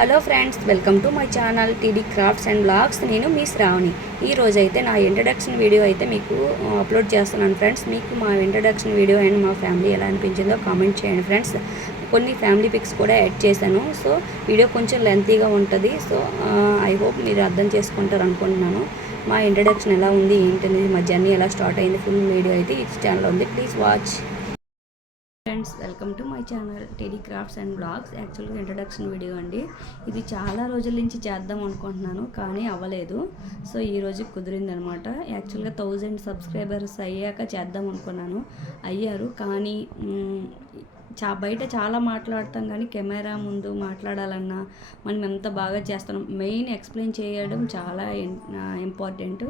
Hello friends, welcome to my channel TD crafts and blogs. నేను మీ శ్రావణి. ఈ రోజు అయితే నా ఇంట్రడక్షన్ వీడియో అయితే మీకు అప్లోడ్ చేస్తున్నాను ఫ్రెండ్స్. మీకు మా ఇంట్రడక్షన్ వీడియో అండ్ మా ఫ్యామిలీ ఎలా అనిపించిందో కామెంట్ చేయండి ఫ్రెండ్స్. కొన్ని ఫ్యామిలీ పిక్స్ కూడా యాడ్ చేశాను. సో వీడియో కొంచెం లెంతీగా ఉంటుంది. సో ఐ హోప్ మీరు అర్థం చేసుకుంటారు అనుకుంటున్నాను. మా ఇంట్రడక్షన్ ఎలా ఉంది ఏంటనేది, మా జర్నీ ఎలా స్టార్ట్ అయింది, ఫుల్ వీడియో అయితే ఈ ఛానల్లో ఉంది. Please watch. Friends, welcome to my channel TD crafts and blogs. యాక్చువల్గా ఇంట్రడక్షన్ వీడియో అండి. ఇది చాలా రోజుల నుంచి చేద్దాం అనుకుంటున్నాను, కానీ అవ్వలేదు. సో ఈరోజు కుదిరిందనమాట. యాక్చువల్గా 1000 సబ్స్క్రైబర్స్ అయ్యాక చేద్దాం అనుకున్నాను. అయ్యారు, కానీ బయట చాలా మాట్లాడతాం, కానీ కెమెరా ముందు మాట్లాడాలన్నా మనం ఎంత బాగా చేస్తున్నాం, మెయిన్ ఎక్స్ప్లెయిన్ చేయడం చాలా ఇంపార్టెంట్.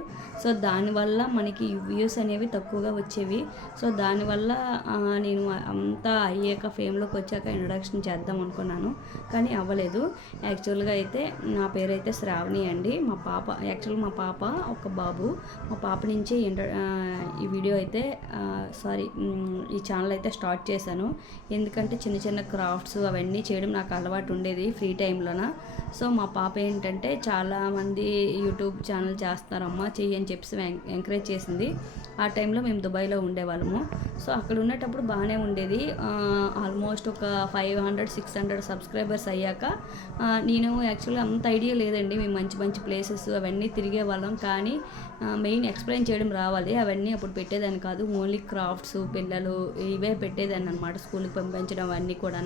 సో దానివల్ల మనకి వ్యూస్ అనేవి తక్కువగా వచ్చేవి. సో దానివల్ల నేను అంతా అయ్యాక ఫేమ్లోకి వచ్చాక ఇంట్రడక్షన్ చేద్దాం అనుకున్నాను, కానీ అవ్వలేదు. యాక్చువల్గా అయితే నా పేరైతే శ్రావణి అండి. మా పాప ఒక బాబు. మా పాప నుంచి ఈ వీడియో అయితే ఈ ఛానల్ అయితే స్టార్ట్ చేశాను. ఎందుకంటే చిన్న చిన్న క్రాఫ్ట్స్ అవన్నీ చేయడం నాకు అలవాటు ఉండేది ఫ్రీ టైంలోన. సో మా పాప ఏంటంటే చాలామంది యూట్యూబ్ ఛానల్ చేస్తున్నారమ్మా, చెయ్యి అని చెప్పి ఎంకరేజ్ చేసింది. ఆ టైంలో మేము దుబాయ్లో ఉండేవాళ్ళము. సో అక్కడ ఉండేటప్పుడు బాగానే ఉండేది. ఆల్మోస్ట్ ఒక 500-600 సబ్స్క్రైబర్స్ అయ్యాక నేను యాక్చువల్గా అంత ఐడియా లేదండి. మేము మంచి మంచి ప్లేసెస్ అవన్నీ తిరిగే వాళ్ళం, కానీ మెయిన్ ఎక్స్ప్లెయిన్ చేయడం రావాలి. అవన్నీ అప్పుడు పెట్టేదాన్ని కాదు. ఓన్లీ క్రాఫ్ట్స్, పిల్లలు ఇవే పెట్టేదాన్ని అనమాట. స్కూల్కి పంపించడం అవన్నీ కూడా.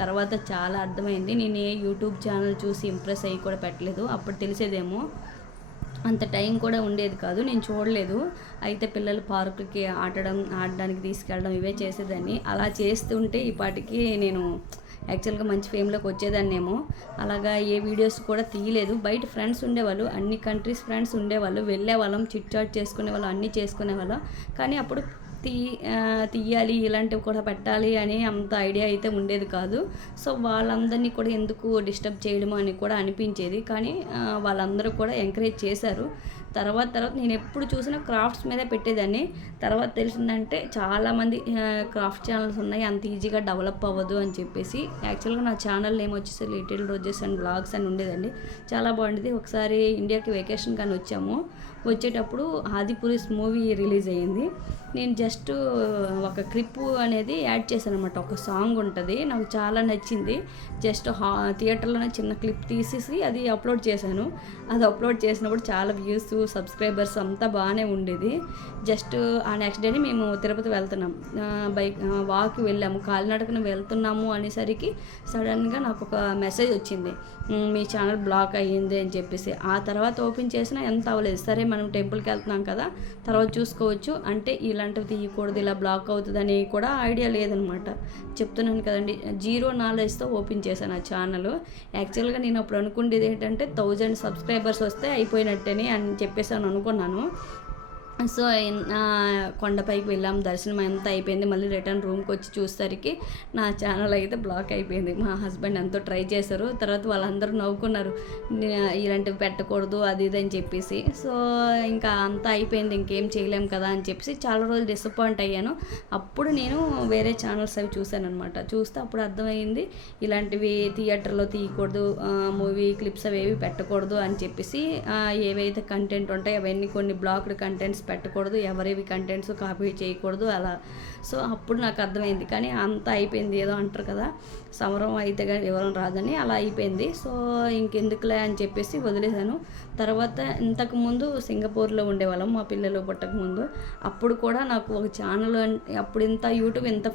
తర్వాత చాలా అర్థమైంది. నేను ఏ యూట్యూబ్ ఛానల్ చూసి ఇంప్రెస్ అయ్యి కూడా పెట్టలేదు. అప్పుడు తెలిసేదేమో, అంత టైం కూడా ఉండేది కాదు, నేను చూడలేదు. అయితే పిల్లలు పార్కులకి ఆడడానికి తీసుకెళ్ళడం ఇవే చేసేదాన్ని. అలా చేస్తుంటే ఈ పాటికి నేను యాక్చువల్గా మంచి ఫేమ్లోకి వచ్చేదాన్నేమో. అలాగా ఏ వీడియోస్ కూడా తీయలేదు. బయట ఫ్రెండ్స్ ఉండేవాళ్ళు, అన్ని కంట్రీస్ ఫ్రెండ్స్ ఉండేవాళ్ళు, వెళ్ళేవాళ్ళం, చిట్ చాట్ చేసుకునేవాళ్ళం, అన్నీ చేసుకునేవాళ్ళం. కానీ అప్పుడు తీయాలి, ఇలాంటివి కూడా పెట్టాలి అని అంత ఐడియా అయితే ఉండేది కాదు. సో వాళ్ళందరినీ కూడా ఎందుకు డిస్టర్బ్ చేయడము అని కూడా అనిపించేది, కానీ వాళ్ళందరూ కూడా ఎంకరేజ్ చేశారు. తర్వాత నేను ఎప్పుడు చూసినా క్రాఫ్ట్స్ మీదే పెట్టేదాన్ని. తర్వాత తెలిసిందంటే చాలామంది క్రాఫ్ట్ ఛానల్స్ ఉన్నాయి, అంత ఈజీగా డెవలప్ అవ్వదు అని చెప్పేసి. యాక్చువల్గా నా ఛానల్ నేమ్ వచ్చేసి లిటిల్ రోజెస్ అండ్ బ్లాగ్స్ అని ఉండేదండి. చాలా బాగుండేది. ఒకసారి ఇండియాకి వెకేషన్ కానీ వచ్చేటప్పుడు ఆదిపురుష్ మూవీ రిలీజ్ అయ్యింది. నేను జస్ట్ ఒక క్లిప్ అనేది యాడ్ చేశాను అనమాట. ఒక సాంగ్ ఉంటుంది, నాకు చాలా నచ్చింది. జస్ట్ థియేటర్లోనే చిన్న క్లిప్ తీసేసి అది అప్లోడ్ చేశాను. అది అప్లోడ్ చేసినప్పుడు చాలా వ్యూస్, సబ్స్క్రైబర్స్ అంతా బాగానే ఉండేది. జస్ట్ ఆ నెక్స్ట్ డేని మేము తిరుపతి వెళ్తున్నాం, వాక్కి వెళ్ళాము, కాలినడకన వెళ్తున్నాము అనేసరికి సడన్గా నాకు ఒక మెసేజ్ వచ్చింది, మీ ఛానల్ బ్లాక్ అయ్యింది అని చెప్పేసి. ఆ తర్వాత ఓపెన్ చేసినా ఎంత అవ్వలేదు. సరే మనం టెంపుల్కి వెళ్తున్నాం కదా, తర్వాత చూసుకోవచ్చు అంటే ఇలాంటివి తీయకూడదు, ఇలా బ్లాక్ అవుతుందని కూడా ఐడియా లేదనమాట. చెప్తున్నాను కదండి, 0 నాలెడ్జ్తో ఓపెన్ చేశాను ఆ ఛానల్. యాక్చువల్గా నేను అప్పుడు అనుకునేది ఏంటంటే 1000 సబ్స్క్రైబర్స్ వస్తే అయిపోయినట్టని అని చెప్పేసి అనుకున్నాను. సో కొండపైకి వెళ్ళాం, దర్శనం అంతా అయిపోయింది. మళ్ళీ రిటర్న్ రూమ్కి వచ్చి చూసేసరికి నా ఛానల్ అయితే బ్లాక్ అయిపోయింది. మా హస్బెండ్ ఎంతో ట్రై చేశారు. తర్వాత వాళ్ళందరూ నవ్వుకున్నారు, ఇలాంటివి పెట్టకూడదు అది ఇది అని చెప్పేసి. సో ఇంకా అంతా అయిపోయింది, ఇంకేం చేయలేం కదా అని చెప్పేసి చాలా రోజులు డిసప్పాయింట్ అయ్యాను. అప్పుడు నేను వేరే ఛానల్స్ అవి చూశాను అనమాట. చూస్తే అప్పుడు అర్థమైంది, ఇలాంటివి థియేటర్లో తీయకూడదు, మూవీ క్లిప్స్ అవేవి పెట్టకూడదు అని చెప్పేసి. ఏవైతే కంటెంట్ ఉంటాయో అవన్నీ కొన్ని బ్లాక్డ్ కంటెంట్స్ పెట్టకూడదు, ఎవరివి కంటెంట్స్ కాపీ చేయకూడదు అలా. సో అప్పుడు నాకు అర్థమైంది. కానీ అంతా అయిపోయింది, ఏదో అంటారు కదా, సమరం అయితే కానీ వివరం రాదని, అలా అయిపోయింది. సో ఇంకెందుకులే అని చెప్పేసి వదిలేశాను. తర్వాత ఇంతకుముందు సింగపూర్లో ఉండేవాళ్ళం, మా పిల్లలు పుట్టకముందు. అప్పుడు కూడా నాకు ఒక ఛానల్, అప్పుడు ఇంత యూట్యూబ్ ఇంత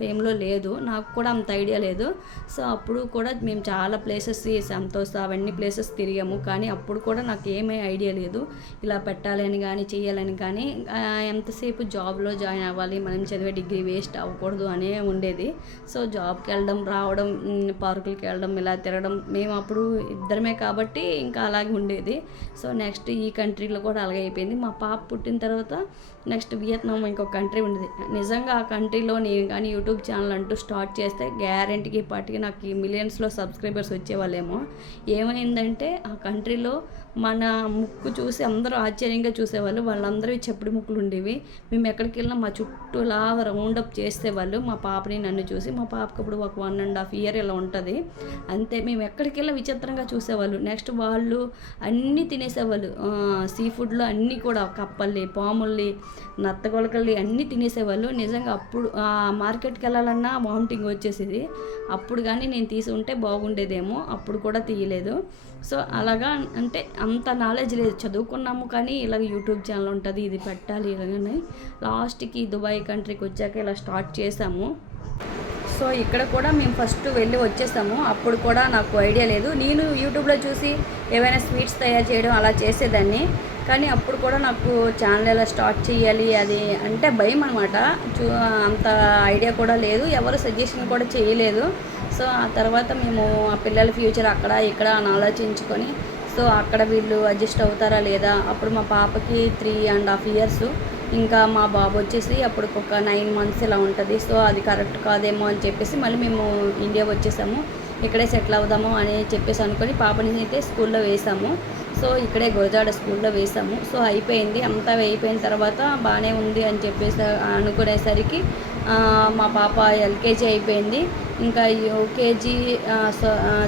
ఫేమ్లో లేదు, నాకు కూడా అంత ఐడియా లేదు. సో అప్పుడు కూడా మేము చాలా ప్లేసెస్, సంతోష్ అవన్నీ ప్లేసెస్ తిరిగాము, కానీ అప్పుడు కూడా నాకు ఏమీ ఐడియా లేదు ఇలా పెట్టాలి అని కానీ చేయాలని. కానీ ఎంతసేపు జాబ్లో జాయిన్ అవ్వాలి, మనం చదివే డిగ్రీ వేస్ట్ అవ్వకూడదు అనే ఉండేది. సో జాబ్కి వెళ్ళడం, రావడం, పార్కులకి వెళ్ళడం, ఇలా తిరగడం, మేము అప్పుడు ఇద్దరమే కాబట్టి ఇంకా అలాగే ఉండేది. సో నెక్స్ట్ ఈ కంట్రీలో కూడా అలాగే అయిపోయింది. మా పాప పుట్టిన తర్వాత నెక్స్ట్ వియత్నాం ఇంకొక కంట్రీ ఉండేది. నిజంగా ఆ కంట్రీలో నేను కానీ యూట్యూబ్ ఛానల్ అంటూ స్టార్ట్ చేస్తే గ్యారెంటీకి ఇప్పటికీ నాకు ఈ మిలియన్స్లో సబ్స్క్రైబర్స్ వచ్చేవాళ్ళేమో. ఏమైందంటే ఆ కంట్రీలో మన ముక్కు చూసి అందరూ ఆశ్చర్యంగా చూసేవాళ్ళు. ఉండేవాళ్ళు, వాళ్ళందరివి చెప్పుడు ముక్కులు ఉండేవి. మేము ఎక్కడికి వెళ్ళినా మా చుట్టూలా రౌండప్ చేసేవాళ్ళు మా పాపని నన్ను చూసి. మా పాపకి ఇప్పుడు ఒక 1.5 ఇయర్ ఇలా ఉంటుంది అంతే. మేము ఎక్కడికి వెళ్ళినా విచిత్రంగా చూసేవాళ్ళు. నెక్స్ట్ వాళ్ళు అన్నీ తినేసేవాళ్ళు, సీ ఫుడ్లో అన్నీ కూడా, కప్పల్ని, పాముల్ని, నత్తగొలకల్ని అన్నీ తినేసేవాళ్ళు. నిజంగా అప్పుడు మార్కెట్కి వెళ్ళాలన్నా వామిటింగ్ వచ్చేసేది. అప్పుడు కానీ నేను తీసి ఉంటే బాగుండేదేమో, అప్పుడు కూడా తీయలేదు. సో అలాగా అంటే అంత నాలెడ్జ్ లేదు, చదువుకున్నాము కానీ ఇలాగ యూట్యూబ్ ఛానల్ ఉంటుంది, ఇది పెట్టాలి ఇలాగని. లాస్ట్కి దుబాయ్ కంట్రీకి వచ్చాక ఇలా స్టార్ట్ చేసాము. సో ఇక్కడ కూడా మేము ఫస్ట్ వెళ్ళి వచ్చేసాము. అప్పుడు కూడా నాకు ఐడియా లేదు. నేను యూట్యూబ్లో చూసి ఏవైనా స్వీట్స్ తయారు చేయడం అలా చేసేదాన్ని. కానీ అప్పుడు కూడా నాకు ఛానల్ ఎలా స్టార్ట్ చేయాలి అది అంటే భయం అనమాట. అంత ఐడియా కూడా లేదు, ఎవరు సజెషన్ కూడా చేయలేదు. సో ఆ తర్వాత మేము ఆ పిల్లల ఫ్యూచర్ అక్కడ ఇక్కడ అని ఆలోచించుకొని, సో అక్కడ వీళ్ళు అడ్జస్ట్ అవుతారా లేదా. అప్పుడు మా పాపకి 3.5 ఇయర్స్, ఇంకా మా బాబు వచ్చేసి అప్పుడు ఒక 9 మంత్స్ ఇలా ఉంటుంది. సో అది కరెక్ట్ కాదేమో అని చెప్పేసి మళ్ళీ మేము ఇండియా వచ్చేసాము. ఇక్కడే సెటిల్ అవుదాము అని చెప్పేసి అనుకొని పాపని అయితే స్కూల్లో వేసాము. సో ఇక్కడే గురజాడ స్కూల్లో వేసాము. సో అయిపోయింది, అంతా అయిపోయిన తర్వాత బాగానే ఉంది అని చెప్పేసి అనుకునేసరికి మా పాప ఎల్కేజీ అయిపోయింది. ఇంకా యూకేజీ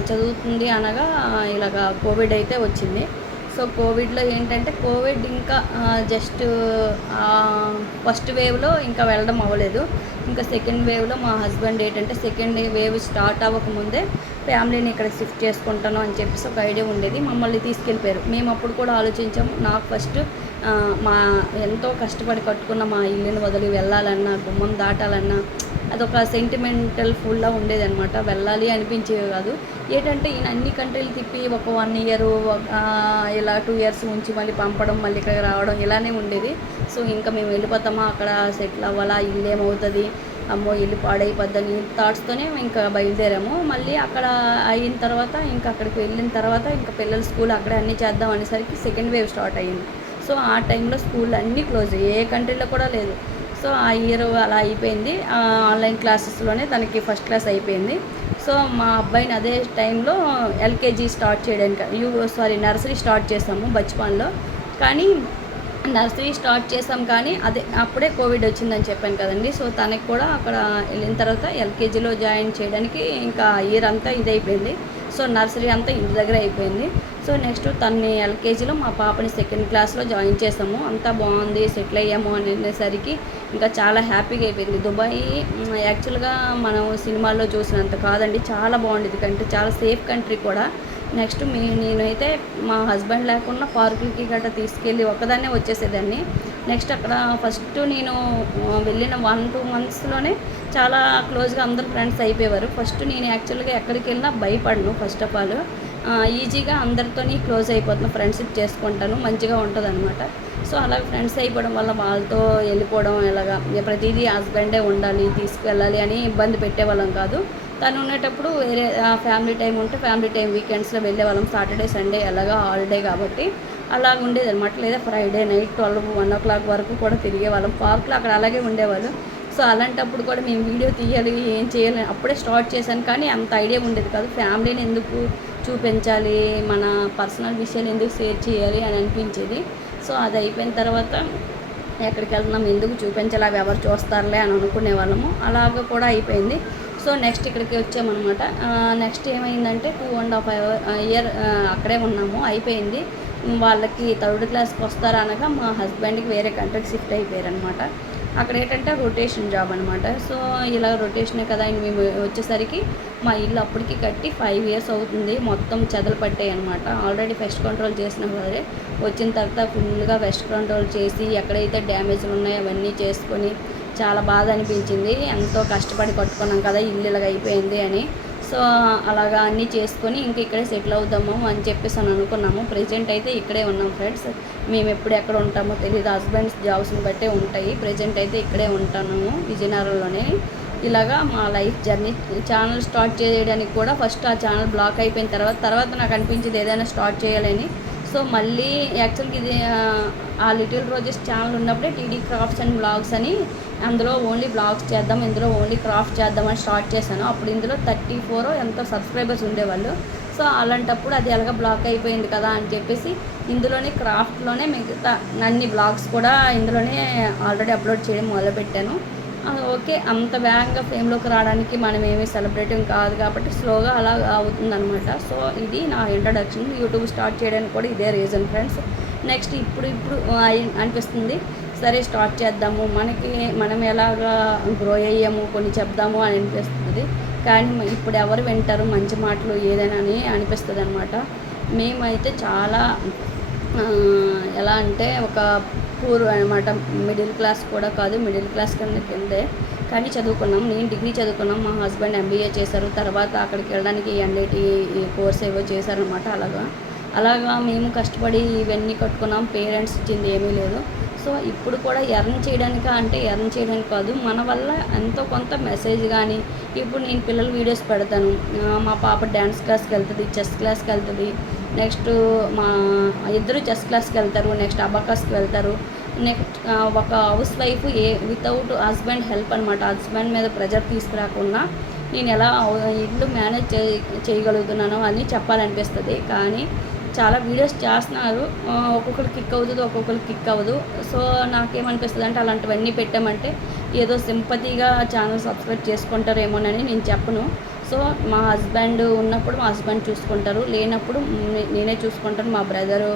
చదువుతుంది అనగా ఇలాగ కోవిడ్ అయితే వచ్చింది. సో కోవిడ్లో ఏంటంటే కోవిడ్ ఇంకా జస్ట్ ఫస్ట్ వేవ్లో ఇంకా వెళ్ళడం అవ్వలేదు. ఇంకా సెకండ్ వేవ్లో మా హస్బెండ్ ఏంటంటే సెకండ్ వేవ్ స్టార్ట్ అవ్వకముందే ఫ్యామిలీని ఇక్కడ షిఫ్ట్ చేసుకుంటాను అని చెప్పేసి ఒక ఐడియా ఉండేది. మమ్మల్ని తీసుకెళ్ళిపోయారు. మేము అప్పుడు కూడా ఆలోచించాము. నాకు ఫస్ట్ మా ఎంతో కష్టపడి కట్టుకున్న మా ఇల్లుని వదిలి వెళ్ళాలన్నా, గుమ్మం దాటాలన్నా అదొక సెంటిమెంటల్ ఫుల్లా ఉండేదన్నమాట. వెళ్ళాలి అనిపించేవి కాదు. ఏంటంటే ఈయన అన్ని కంట్రీలు తిప్పి ఒక 1 ఇయర్ ఇలా 2 ఇయర్స్ ఉంచి మళ్ళీ పంపడం, మళ్ళీ ఇక్కడికి రావడం ఇలానే ఉండేది. సో ఇంకా మేము వెళ్ళిపోతామా, అక్కడ సెటిల్ అవ్వాలా, ఇల్లు ఏమవుతుంది, అమ్మో ఇల్లు పాడైపోద్దని థాట్స్తోనే ఇంకా బయలుదేరాము. మళ్ళీ అక్కడ అయిన తర్వాత ఇంకా అక్కడికి వెళ్ళిన తర్వాత ఇంకా పిల్లల స్కూల్ అక్కడే అన్నీ చేద్దాం అనేసరికి సెకండ్ వేవ్ స్టార్ట్ అయ్యింది. సో ఆ టైంలో స్కూల్ అన్నీ క్లోజ్, ఏ కంట్రీలో కూడా లేదు. సో ఆ ఇయర్ అలా అయిపోయింది. ఆన్లైన్ క్లాసెస్లోనే తనకి ఫస్ట్ క్లాస్ అయిపోయింది. సో మా అబ్బాయిని అదే టైంలో ఎల్కేజీ స్టార్ట్ చేయడానికి నర్సరీ స్టార్ట్ చేసాము బచ్పాన్లో. కానీ నర్సరీ స్టార్ట్ చేసాం కానీ అప్పుడే కోవిడ్ వచ్చిందని చెప్పాను కదండి. సో తనకి కూడా అక్కడ వెళ్ళిన తర్వాత ఎల్కేజీలో జాయిన్ చేయడానికి ఇంకా ఇయర్ అంతా ఇదైపోయింది. సో నర్సరీ అంతా ఇంటి దగ్గర అయిపోయింది. సో నెక్స్ట్ తనని ఎల్కేజీలో, మా పాపని సెకండ్ క్లాస్లో జాయిన్ చేసాము. అంతా బాగుంది, సెటిల్ అయ్యాము అనేసరికి ఇంకా చాలా హ్యాపీగా అయిపోయింది. దుబాయ్ యాక్చువల్గా మనం సినిమాల్లో చూసినంత కాదండి, చాలా బాగుండేది కంట్రీ, చాలా సేఫ్ కంట్రీ కూడా. నెక్స్ట్ నేనైతే మా హస్బెండ్ లేకుండా పార్కులకి గట్రా తీసుకెళ్ళి ఒకదాన్నే వచ్చేసేదాన్ని. నెక్స్ట్ అక్కడ ఫస్ట్ నేను వెళ్ళిన 1-2 మంత్స్లోనే చాలా క్లోజ్గా అందరు ఫ్రెండ్స్ అయిపోయేవారు. ఫస్ట్ నేను యాక్చువల్గా ఎక్కడికి వెళ్ళినా భయపడను. ఫస్ట్ ఆఫ్ ఆల్ ఈజీగా అందరితోని క్లోజ్ అయిపోతాను, ఫ్రెండ్షిప్ చేసుకుంటాను, మంచిగా ఉంటుంది అనమాట. సో అలా ఫ్రెండ్స్ అయిపోవడం వల్ల వాళ్ళతో వెళ్ళిపోవడం, ఎలాగా ప్రతిదీ హస్బెండే ఉండాలి, తీసుకువెళ్ళాలి అని ఇబ్బంది పెట్టేవాళ్ళం కాదు. తను ఉండేటప్పుడు వేరే ఫ్యామిలీ టైం ఉంటే ఫ్యామిలీ టైం వీకెండ్స్లో వెళ్ళేవాళ్ళం. సాటర్డే సండే ఎలాగా హాలిడే కాబట్టి అలాగ ఉండేది అనమాట. లేదా ఫ్రైడే నైట్ 12-1 o'clock వరకు కూడా తిరిగేవాళ్ళం. పార్కులో అక్కడ అలాగే ఉండేవాళ్ళు. సో అలాంటప్పుడు కూడా మేము వీడియో తీయాలి, ఏం చేయాలి అప్పుడే స్టార్ట్ చేశాను. కానీ అంత ఐడియా ఉండేది కాదు. ఫ్యామిలీని ఎందుకు చూపించాలి, మన పర్సనల్ విషయాలు ఎందుకు షేర్ చేయాలి అని అనిపించేది. సో అది అయిపోయిన తర్వాత ఎక్కడికి వెళ్తున్నాం, ఎందుకు చూపించాలి, అవి ఎవరు చూస్తారులే అని అనుకునే వాళ్ళము. అలాగ కూడా అయిపోయింది. సో నెక్స్ట్ ఇక్కడికి వచ్చామన్నమాట. నెక్స్ట్ ఏమైందంటే 2.5 ఇయర్ అక్కడే ఉన్నాము, అయిపోయింది. వాళ్ళకి 3rd క్లాస్కి వస్తారనగా మా హస్బెండ్కి వేరే కంట్రీకి షిఫ్ట్ అయిపోయారనమాట. అక్కడ ఏంటంటే రొటేషన్ జాబ్ అనమాట. సో ఇలా రొటేషనే కదా అని మేము వచ్చేసరికి మా ఇల్లు అప్పటికి కట్టి 5 ఇయర్స్ అవుతుంది. మొత్తం చెదలు పట్టాయి అనమాట. ఆల్రెడీ పెస్ట్ కంట్రోల్ చేసిన సరే వచ్చిన తర్వాత ఫుల్గా పెస్ట్ కంట్రోల్ చేసి ఎక్కడైతే డ్యామేజ్లు ఉన్నాయో అవన్నీ చేసుకొని చాలా బాధ అనిపించింది. ఎంతో కష్టపడి కట్టుకున్నాం కదా, ఇల్లు ఇలాగ అయిపోయింది అని. సో అలాగా అన్నీ చేసుకొని ఇంక ఇక్కడే సెటిల్ అవుదాము అని చెప్పేసి అనుకున్నాము. ప్రెజెంట్ అయితే ఇక్కడే ఉన్నాం ఫ్రెండ్స్. మేము ఎప్పుడు ఎక్కడ ఉంటామో తెలియదు, హస్బెండ్స్ జాబ్స్ని బట్టే ఉంటాయి. ప్రెజెంట్ అయితే ఇక్కడే ఉంటాను విజయనగరంలోనే. ఇలాగా మా లైఫ్ జర్నీ. ఛానల్ స్టార్ట్ చేయడానికి కూడా ఫస్ట్ ఆ ఛానల్ బ్లాక్ అయిపోయిన తర్వాత నాకు అనిపించింది ఏదైనా స్టార్ట్ చేయాలని. సో మళ్ళీ యాక్చువల్గా ఇది ఆ లిటిల్ రోజెస్ ఛానల్ ఉన్నప్పుడే టీడీ క్రాఫ్ట్స్ అండ్ బ్లాగ్స్ అని, అందులో ఓన్లీ బ్లాగ్స్ చేద్దాం, ఇందులో ఓన్లీ క్రాఫ్ట్ చేద్దామని స్టార్ట్ చేశాను. అప్పుడు ఇందులో 34 ఎంతో సబ్స్క్రైబర్స్ ఉండేవాళ్ళు. సో సో అలాంటప్పుడు అది ఎలాగ బ్లాక్ అయిపోయింది కదా అని చెప్పేసి ఇందులోనే క్రాఫ్ట్లోనే మిగతా అన్ని బ్లాగ్స్ కూడా ఇందులోనే ఆల్రెడీ అప్లోడ్ చేయడం మొదలుపెట్టాను. ఓకే, అంత వేగంగా ఫేమ్లోకి రావడానికి మనం ఏమీ సెలబ్రేటింగ్ కాదు కాబట్టి స్లోగా అలా అవుతుందనమాట. సో ఇది నా ఇంట్రడక్షన్. యూట్యూబ్ స్టార్ట్ చేయడానికి కూడా ఇదే రీజన్ ఫ్రెండ్స్. నెక్స్ట్ ఇప్పుడు అనిపిస్తుంది, సరే స్టార్ట్ చేద్దాము, మనం ఎలాగా గ్రో అయ్యాము కొన్ని చెప్దాము అని అనిపిస్తుంది. కానీ ఇప్పుడు ఎవరు వింటారు మంచి మాటలు ఏదైనా అని అనిపిస్తుంది అనమాట. మేమైతే చాలా ఎలా అంటే ఒక పూర్ అనమాట, మిడిల్ క్లాస్ కూడా కాదు, మిడిల్ క్లాస్ కిందే కానీ చదువుకున్నాం. నేను డిగ్రీ చదువుకున్నాం, మా హస్బెండ్ ఎంబీఏ చేశారు. తర్వాత అక్కడికి వెళ్ళడానికి ఎన్ఐటీ కోర్స్ ఏవో చేశారనమాట. అలాగా మేము కష్టపడి ఇవన్నీ కట్టుకున్నాం. పేరెంట్స్ ఇచ్చింది ఏమీ లేదు. సో ఇప్పుడు కూడా ఎర్న్ చేయడానికి కాదు, మన వల్ల ఎంతో కొంత మెసేజ్ కానీ, ఇప్పుడు నేను పిల్లల వీడియోస్ పెడతాను. మా పాప డ్యాన్స్ క్లాస్కి వెళ్తుంది, చెస్ క్లాస్కి వెళ్తుంది. నెక్స్ట్ మా ఇద్దరు చెస్ క్లాస్కి వెళ్తారు, నెక్స్ట్ అబాకస్కి వెళ్తారు. నెక్స్ట్ ఒక house wife without husband help అనమాట. హస్బెండ్ మీద ప్రెజర్ తీసుకురాకుండా నేను ఎలా ఇల్లు మేనేజ్ చేయగలుగుతున్నాను అని చెప్పాలనిపిస్తుంది. కానీ చాలా వీడియోస్ చేస్తున్నారు, ఒక్కొక్కరికి కిక్ అవుతుంది, ఒక్కొక్కరికి కిక్ అవ్వదు. సో నాకేమనిపిస్తుంది అంటే అలాంటివన్నీ పెట్టామంటే ఏదో సింపతిగా ఛానల్ సబ్స్క్రైబ్ చేసుకుంటారేమోనని నేను చెప్పను. సో మా హస్బెండ్ ఉన్నప్పుడు మా హస్బెండ్ చూసుకుంటారు, లేనప్పుడు నేనే చూసుకుంటాను. మా బ్రదరు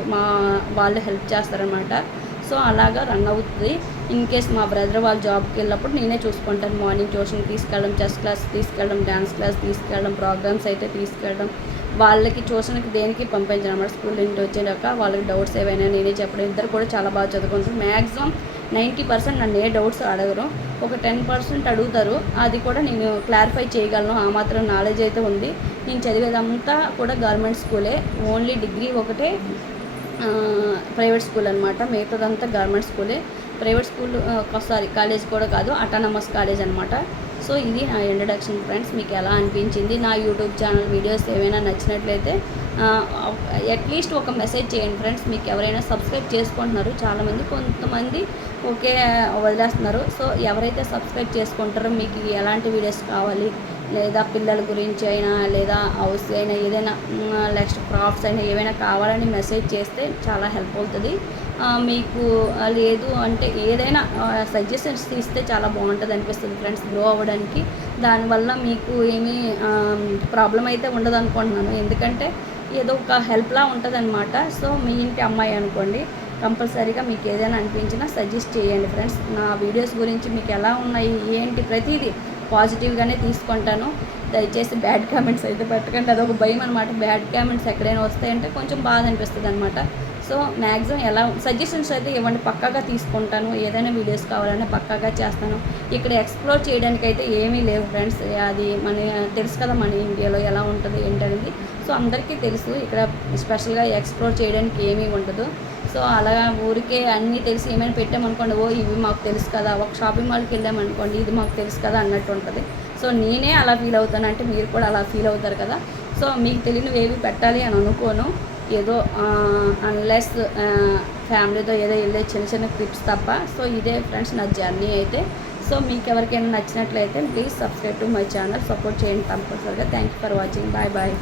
వాళ్ళు హెల్ప్ చేస్తారనమాట. సో అలాగా రన్ అవుతుంది. ఇన్ కేస్ మా బ్రదర్ వాళ్ళు జాబ్కి వెళ్ళినప్పుడు నేనే చూసుకుంటాను. మార్నింగ్ ట్యూషన్ తీసుకెళ్ళడం, చెస్ క్లాస్ తీసుకెళ్ళడం, డ్యాన్స్ క్లాస్ తీసుకెళ్ళడం, ప్రోగ్రామ్స్ అయితే తీసుకెళ్ళడం, వాళ్ళకి ట్యూషన్కి దేనికి పంపించాను అనమాట. స్కూల్ నుండి వచ్చేదాకా వాళ్ళకి డౌట్స్ ఏవైనా నేనే చెప్పడం. ఇద్దరు కూడా చాలా బాగా చదువుకుంటారు. మ్యాక్సిమం 90% నన్ను ఏ డౌట్స్ అడగరు, ఒక 10% అడుగుతారు. అది కూడా నేను క్లారిఫై చేయగలను, ఆ మాత్రం నాలెడ్జ్ అయితే ఉంది. నేను చదివేదంతా కూడా గవర్నమెంట్ స్కూలే, ఓన్లీ డిగ్రీ ఒకటే ప్రైవేట్ స్కూల్ అనమాట. మిగతాదంతా గవర్నమెంట్ స్కూలే. ప్రైవేట్ స్కూల్ కాలేజ్ కూడా కాదు, అటానమస్ కాలేజ్ అనమాట. సో ఇది నా ఇంట్రడక్షన్ ఫ్రెండ్స్. మీకు ఎలా అనిపించింది? నా యూట్యూబ్ ఛానల్ వీడియోస్ ఏమైనా నచ్చినట్లయితే అట్లీస్ట్ ఒక మెసేజ్ చేయండి ఫ్రెండ్స్. మీకు ఎవరైనా సబ్స్క్రైబ్ చేసుకుంటున్నారు చాలామంది, కొంతమంది ఓకే వదిలేస్తున్నారు. సో ఎవరైతే సబ్స్క్రైబ్ చేసుకుంటారో మీకు ఎలాంటి వీడియోస్ కావాలి, లేదా పిల్లల గురించి అయినా, లేదా హౌస్ అయినా, ఏదైనా నెక్స్ట్ క్రాఫ్ట్స్ అయినా ఏమైనా కావాలని మెసేజ్ చేస్తే చాలా హెల్ప్ అవుతుంది. మీకు లేదు అంటే ఏదైనా సజెషన్స్ ఇస్తే చాలా బాగుంటుంది అనిపిస్తుంది ఫ్రెండ్స్, గ్రో అవ్వడానికి. దానివల్ల మీకు ఏమీ ప్రాబ్లం అయితే ఉండదు అనుకుంటున్నాను, ఎందుకంటే ఏదో ఒక హెల్ప్లా ఉంటుంది అనమాట. సో మీ ఇంటి అమ్మాయి అనుకోండి, కంపల్సరీగా మీకు ఏదైనా అనిపించినా సజెస్ట్ చేయండి ఫ్రెండ్స్. నా వీడియోస్ గురించి మీకు ఎలా ఉన్నాయి ఏంటి ప్రతిదీ పాజిటివ్గానే తీసుకుంటాను. దయచేసి బ్యాడ్ కామెంట్స్ అయితే పెట్టకండి, అదొక భయం అనమాట. బ్యాడ్ కామెంట్స్ ఎక్కడైనా వస్తాయంటే కొంచెం బాధ అనిపిస్తుంది అనమాట. సో మ్యాక్సిమం ఎలా సజెషన్స్ అయితే ఇవ్వండి, పక్కాగా తీసుకుంటాను. ఏదైనా వీడియోస్ కావాలన్నా పక్కాగా చేస్తాను. ఇక్కడ ఎక్స్ప్లోర్ చేయడానికి అయితే ఏమీ లేవు ఫ్రెండ్స్. అది తెలుసు కదా మన ఇండియాలో ఎలా ఉంటుంది ఏంటనేది. సో అందరికీ తెలుసు, ఇక్కడ స్పెషల్గా ఎక్స్ప్లోర్ చేయడానికి ఏమీ ఉండదు. సో అలా ఊరికే అన్నీ తెలిసి ఏమైనా పెట్టామనుకోండి, ఇవి మాకు తెలుసు కదా. ఒక షాపింగ్ మాల్కి వెళ్ళామనుకోండి, ఇది మాకు తెలుసు కదా అన్నట్టు ఉంటుంది. సో నేనే అలా ఫీల్ అవుతాను అంటే మీరు కూడా అలా ఫీల్ అవుతారు కదా. సో మీకు తెలియనివి ఏవి పెట్టాలి అని అనుకోను, ఏదో అన్లెస్ ఫ్యామిలీతో ఏదో వెళ్ళే చిన్న చిన్న క్లిప్స్ తప్ప. సో ఇదే ఫ్రెండ్స్ నా జర్నీ అయితే. సో మీకు ఎవరికైనా నచ్చినట్లయితే please subscribe to my channel, support చేయండి కంపల్సరీగా. Thank you for watching. Bye bye.